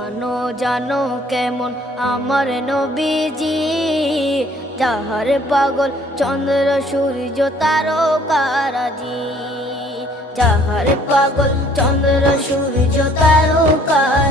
জানো জানো কেমন আমার নবীজি, যাহার পাগল চন্দ্র সূর্য তারকারাজি, যাহার পাগল চন্দ্র সূর্য তারকা